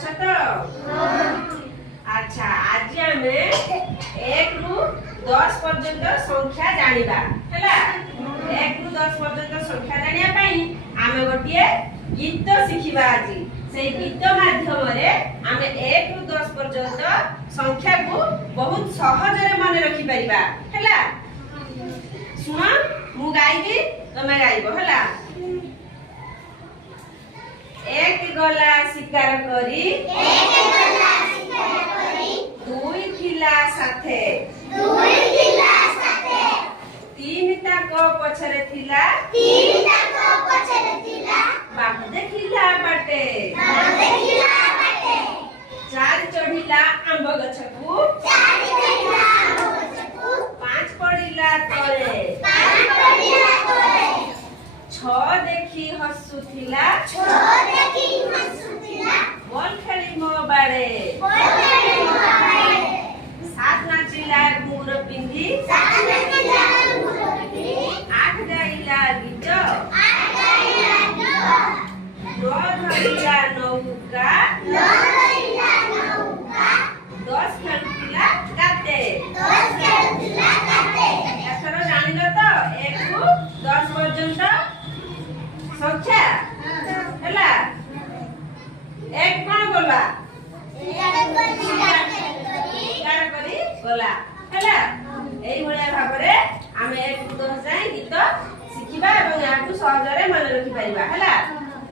ଅଛ ତ? ଆଚ୍ଛା ଆଜି ଆମେ 1 ରୁ 10 ପର୍ଯ୍ୟନ୍ତ ସଂଖ୍ୟା ଜାଣିବା ହେଲା। 1 ରୁ 10 ପର୍ଯ୍ୟନ୍ତ ସଂଖ୍ୟା ଜାଣିବା ପାଇଁ ଆମେ ଗୋଟିଏ ଗୀତ ଶିଖିବା ଆଜି। ସେଇ ଗୀତ ମାଧ୍ୟମରେ ଆମେ 1 ରୁ 10 ପର୍ଯ୍ୟନ୍ତ ସଂଖ୍ୟାକୁ ବହୁତ ସହଜରେ ମନେ ରଖି ପାରିବା ହେଲା। ଶୁଣ ମୁଁ ଗାଇବି ତମେ ଗାଇବ ହେଲା। 1 ଗଲା ଶିକାର କରି 2 ଥିଲା ସାଥେ 3 ତାକ ପଛରେ ଥିଲା ବାଘ ଦେଖିଲା ବାଟେ 4 ଚଢିଲା ଆମ୍ବ ଗଛକୁ 5 ପଡ଼ିଲା ତଳେ 6 ଦେଖି ହସୁଥିଲା ବଲ୍ ଖେଳି ମୋ ବାଡେ 7 ନାଚିଲା ଘୁଙ୍ଗୁର ପିନ୍ଧି 8 ଗାଇଲା ଗୀତ 9 ଧରିଲା ନୌକା 10 ଖେଳୁଥିଲା ଗାତେ। ଏଥର ଜାଣିଲ ତ 1 ରୁ 10 ପର୍ଯ୍ୟନ୍ତ ସଂଖ୍ୟା ହେଲା। 1 କଣ ଗଲା କରି ଗଲା ହେଲା। ଏଇଭଳିଆ ଭାବରେ ଆମେ 1 ରୁ 10 ଯାଏଁ ଗୀତ ଶିଖିବା ଏବଂ ଏହାକୁ ସହଜରେ ମନେ ରଖିପାରିବା ହେଲା।